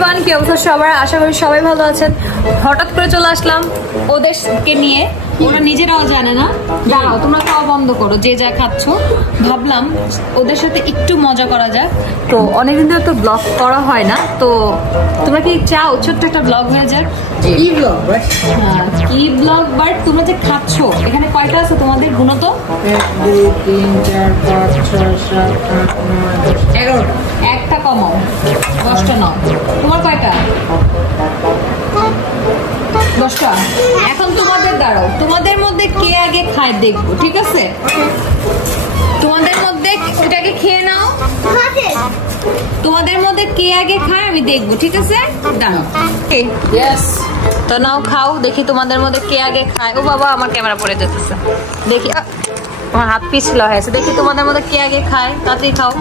Everyone, কি অবস্থা সবার? আশা করি সবাই ভালো আছেন। হঠাৎ করে চলে আসলাম ওদেরকে নিয়ে, ওরা নিজেরাও জানে না। দাঁড়াও, তোমরা খাওয়া বন্ধ করো, যে যা খাচ্ছ। ভাবলাম ওদের সাথে একটু মজা করা যাক। তো অনেকদিন ধরে তো ব্লগ করা হয় না, তো তোমরা কি চাও ছোট্ট একটা ব্লগ হয়ে যাক? কি ব্লগ? কি ব্লগ? বাট তোমরা যে খাচ্ছ, এখানে কয়টা আছে তোমাদের গুণ তো? 1 2 3 4 5 6 7 8 9 10 11। একটা কমাও, 10টা নাও। তোমার কয়টা? 10টা। এখন তোমাদের দাঁড়াও, তোমাদের মধ্যে কে আগে খায় দেখবো, ঠিক আছে? তোমাদের মধ্যে এটাকে খেয়ে নাও। তোমাদের মধ্যে কে আগে খায় আমি দেখবো, ঠিক আছে? দাঁড়াও। ইয়েস, তো নাও, খাও, দেখি তোমাদের মধ্যে কে আগে খায়। ও বাবা, আমার ক্যামেরা পড়ে যেতেছে। দেখি, আমার হাত পিছলা হয়েছে। দেখি তোমাদের মধ্যে কে আগে খায়। তাড়াতাড়ি খাও,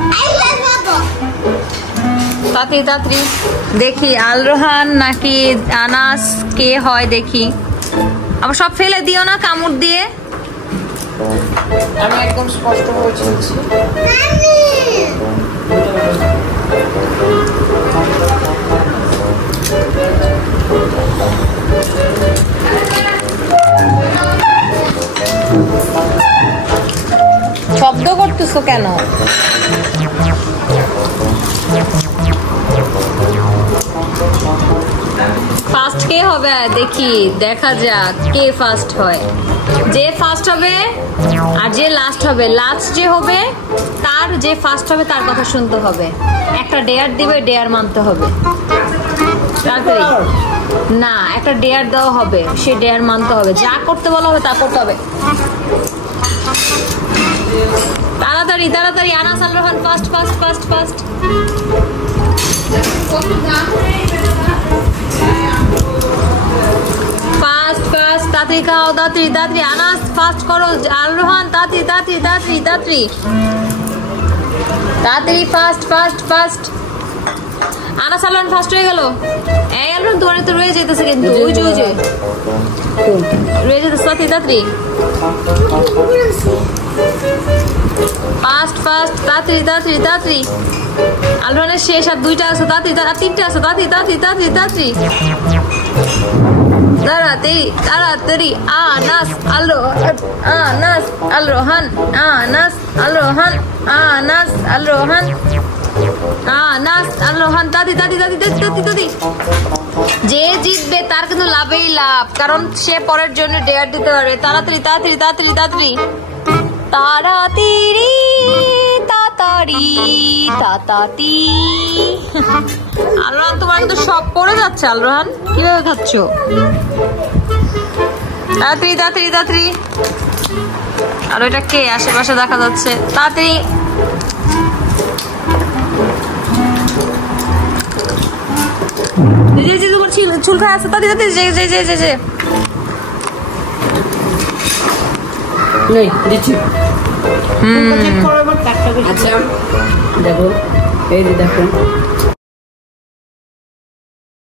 তাড়াতাড়ি তাড়াতাড়ি। দেখি আলরোহান নাকি আনাস কে হয় দেখি। আবার সব ফেলে দিও না কামড় দিয়ে। আমি একদম স্পষ্ট বলছি। শব্দ করতেছো কেন? ফার্স্ট কে হবে দেখি, দেখা যাক কে ফার্স্ট হয়। যে ফার্স্ট হবে আর যে লাস্ট হবে, লাস্ট যে হবে তার, যে ফার্স্ট হবে তার কথা শুনতে হবে। একটা ডেয়ার দিবে, ডেয়ার মানতে হবে। তাড়াতাড়ি না, একটা ডেয়ার দেওয়া হবে, সে ডেয়ার মানতে হবে। যা করতে বলা হবে তা করতে হবে। তাড়াতাড়ি তাড়াতাড়ি। Anas Al Rohan first first first first. First first, তাড়াতাড়ি খাও, তাড়াতাড়ি তাড়াতাড়ি। আনাস ফার্স্ট করো, আল রোহান তাড়াতাড়ি তাড়াতাড়ি তাড়াতাড়ি তাড়াতাড়ি তাড়াতাড়ি। First first first. Anas Al Rohan first হয়ে গেল। এই আল রোহান তোমার তো রয়ে যেতেছে, কিন্তু ওই যে ওই যে রয়ে যেতেছে। তাড়াতাড়ি তাড়াতাড়ি ফার্স্ট ফার্স্ট, তাড়াতাড়ি তাড়াতাড়ি তাড়াতাড়ি। আলরোহানের শেষ, আর 2টা আছে। তাড়াতাড়ি তাড়া, 3টে আছে। তাড়াতাড়ি তাড়াতাড়ি তাড়াতাড়ি তাড়াতাড়ি তাড়াতাড়ি তাড়াতাড়ি। আনাস আলরোহান, আনাস আলরোহান, আনাস আলরোহান, আনাস আলরোহান, আনাস আলরোহান। তাড়াতাড়ি তাড়াতাড়ি তাড়াতাড়ি তাড়াতাড়ি। যে জিতবে তার কিন্তু লাভেই লাভ, কারণ সে পরের জন্য ডেয়ার দিতে পারবে। তাড়াতাড়ি তাড়াতাড়ি তাড়াতাড়ি তাড়াতাড়ি তাড়াতাড়ি তাড়াতাড়ি তাড়াতাড়ি। আলরোহান, তোমার কিন্তু সব পড়ে যাচ্ছে। আলরোহান, কিভাবে খাচ্ছ? তাড়াতাড়ি তাড়াতাড়ি তাড়াতাড়ি। আর ওইটা কে আশেপাশে দেখা যাচ্ছে? তাড়াতাড়ি। তোমার চুল খায় আছে। তাড়াতাড়ি তাড়াতাড়ি। যে যে যে যে যে আচ্ছা দেখো, এই যে দেখো